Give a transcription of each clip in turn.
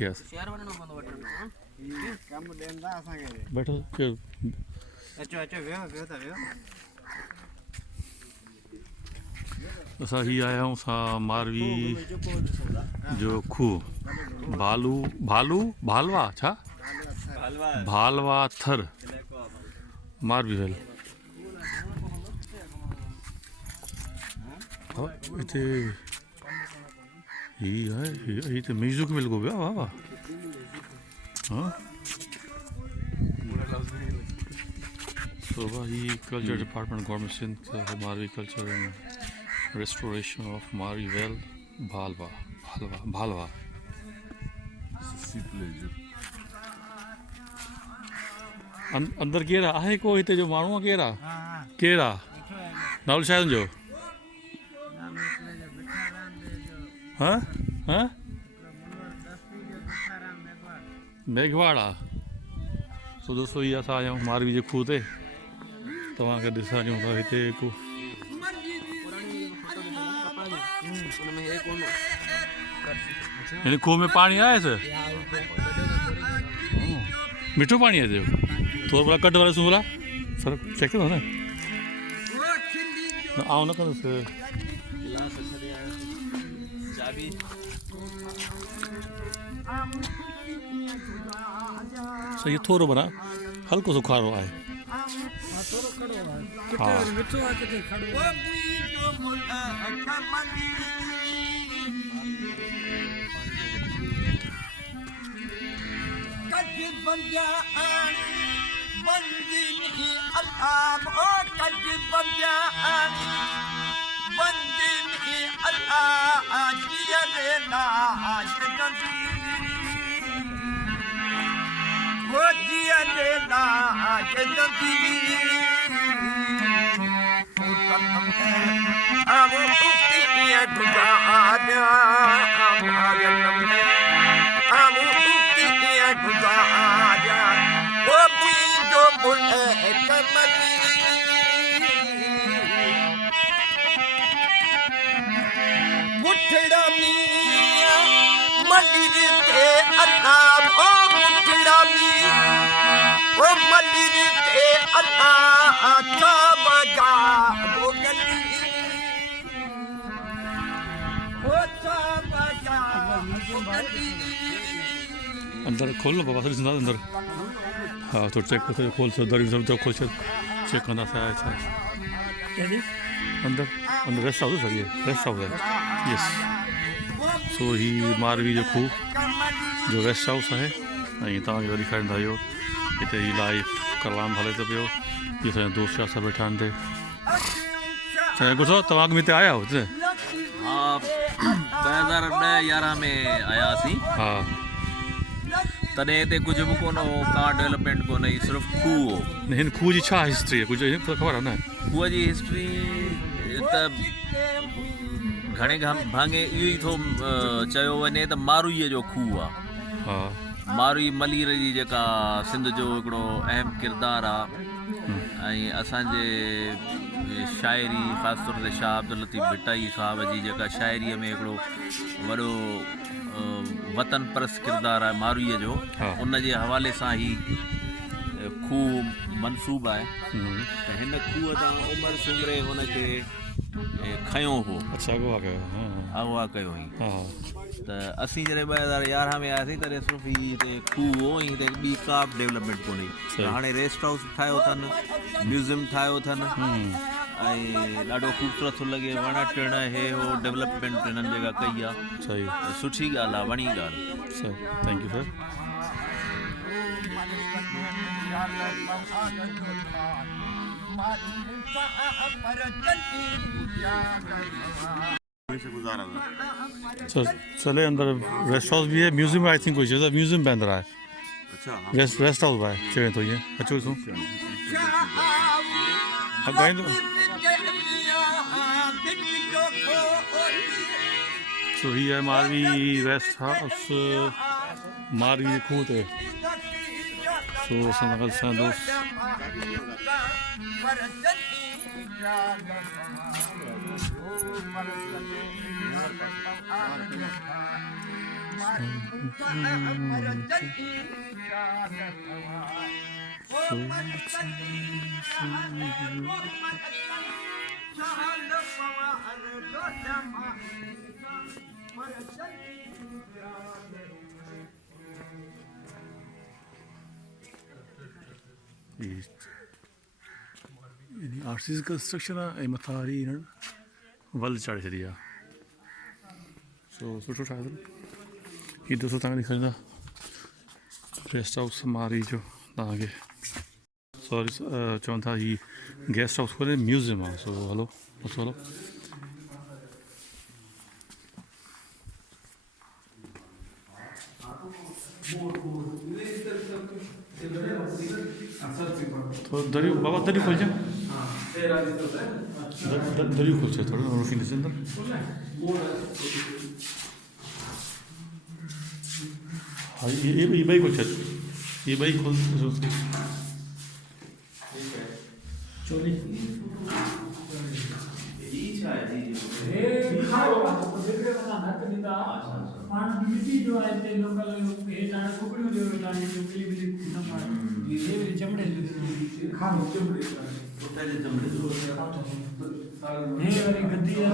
Yes. शहर वञणो पवंदो वठण हां कम ॾींदा असांखे बैठो केरु अचो अचो वियो वियो त वियो असां ही आया आहियूं असां मारवी जो खूह भालवा छा भालवा थर मारवी वेल हिते ही आहे हिते म्यूज़िक मिल गो पिया वाह वाह हाँ So he culture department government Sindh Marvi culture and restoration of Marvi well Bhalwa अंदर केरा आहे को हिते जो माण्हू आहे केरा केरा नालो छा आहे तुंहिंजो हाँ हाँ मेघवाड़ा सो दोस्तों ये असां आया आहियूं मारवी जे खूह ते तव्हांखे ॾिसां ॾियूं था हिते हिकु हिन खूह में पाणी आहे मिठो पाणी आहे हिते थोरो भला कट वारा सुला सर चेक करो न आउं न कंदुसि सही थोरो भला हल्को सो खारो आहे अंदर खोल लो बाबा ॾिसंदा अंदर हाँ थोरो चेक कर खोल सो दरी सब खोल चेक कंदा छा अंदर अंदर रेस्ट हाउस है ये रेस्ट हाउस है यस सो ही मारवी जो खूह जो रेस्ट हाउस है ऐं तव्हांखे ॾेखारींदा आहियूं हिते ही लाइव कलाम हले थो पियो इहे असांजा दोस्त असां वेठा आहिनि हिते गुसो तव्हां अॻु में हिते आया हो हिते हा 2010-11 में आयासीं हा तॾहिं हिते कुझु बि कोन हो का डेवलपमेंट कोन हुई सिर्फ़ु खूह हो हिन खूह जी छा हिस्ट्री आहे कुझु ख़बर आहे न खूह जी हिस्ट्री त घणे भाङे इहो ई थो चयो वञे त मारुईअ जो खूह आहे हा मारुई मलीर जी जेका सिंध जो हिकिड़ो अहम किरदारु आहे ऐं असांजे शाइरी ख़ासि तौर ते शाह अब्दुल लतीफ़ भिटाई साहब जी जेका शाइरीअ में हिकिड़ो वॾो वतन परस्त किरदारु आहे मारुईअ जो उन जे हवाले सां ई खूह मनसूब आहे त हिन खूह तां उमर सिंगरे हुनखे खयो हो अच्छा अगवा कयो हुई त असीं जॾहिं 2011 में आयासीं तॾहिं सिर्फ़ु ही हिते खूह हो ऐं हिते ॿी का बि डेवलपमेंट कोन्हे हाणे रेस्ट हाउस ठाहियो अथनि म्यूज़ियम ठाहियो अथनि ऐं ॾाढो ख़ूबसूरत थो लॻे वण टिण हे हो डेवलपमेंट हिननि जेका कई आहे सही सुठी ॻाल्हि आहे वणी ॻाल्हि सर थैंक यू सर चले अंदर रेस्ट हाउस भी है म्यूजियम आई थिंक कुछ म्यूजियम पे अंदर है रेस्ट हाउस है चवे तो ये अचो सो सो ही है मारवी रेस्ट हाउस मारवी खूह ते सो असां दोस्त आरसीसी कंस्ट्रक्शन आहे ऐं मथां वरी हिननि वल चाढ़े छॾी आहे सो सुठो ठाहियो अथनि हीअ ॾिसो तव्हांखे ॾेखारींदा गेस्ट हाउस मारी जो तव्हांखे सॉरी चवनि था हीअ गेस्ट हाउस कोन्हे म्यूज़ियम आहे सो हलो अचो हलो थोड़ा दरियो बाबा दरियो खोल जाए दरियो खोल जाए थोड़ा रोशनी से अंदर हाँ ये भाई खोल जाए ये भाई खोल चोली जो आहे ते लोकल हे जाणं कुकडी जो जाणे जो बिली बिली नंबर हे चमडे खानो चमडे उठाले चमडे हे वाली गद्दी है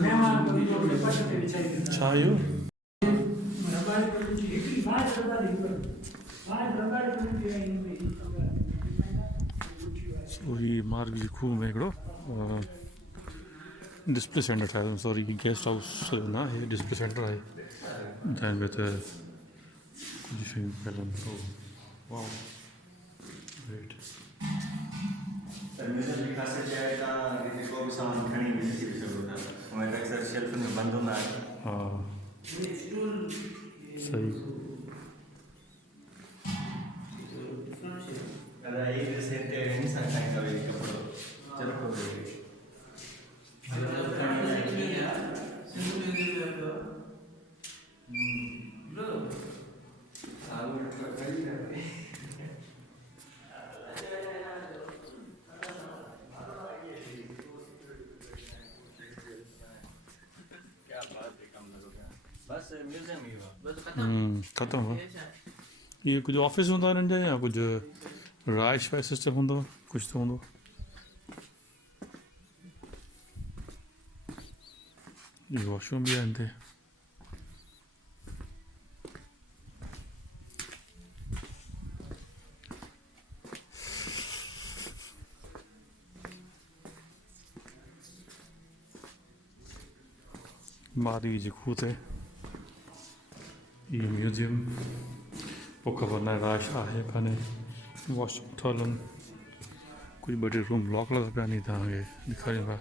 मेहमान को जो पटते विचार छायो रबाड़ी पर एक बात रबाड़ी पर वही मार्ग जी खूह में हिकिड़ो डिस्प्ले सेंटर ठाहियो सॉरी गेस्ट हाउस न आहे डिस्प्ले सेंटर आहे जंहिं में त कुझु शयूं मिलनि थो वाओ ग्रेट म्यूज़ियम जी ख़ासियत छा आहे तव्हां हिते को बि सामान खणी विझी सघो था उहे अक्सर शेल्फ में बंदि हूंदा आहिनि हा सही अगरि ये ड्रेस हिते इंसान ठाहींदा हुई कपिड़ो चलो को बस म्यूज़ियम ही हुआ ख़तमु हो इहे कुझु ऑफिस हूंदा हिननि जा या कुझु राइश वाइश सिस्टम हूंदो कुझु त हूंदो इहे वॉशरूम बि आहे हिते मारी जी खूह ते इहो म्यूज़ियम पोइ ख़बर न आहे राश आहे कान्हे वॉशरूम ठहियल आहिनि कुझु ॿ टे रूम लॉक लॻा पिया आहिनि तव्हांखे ॾेखारियूं था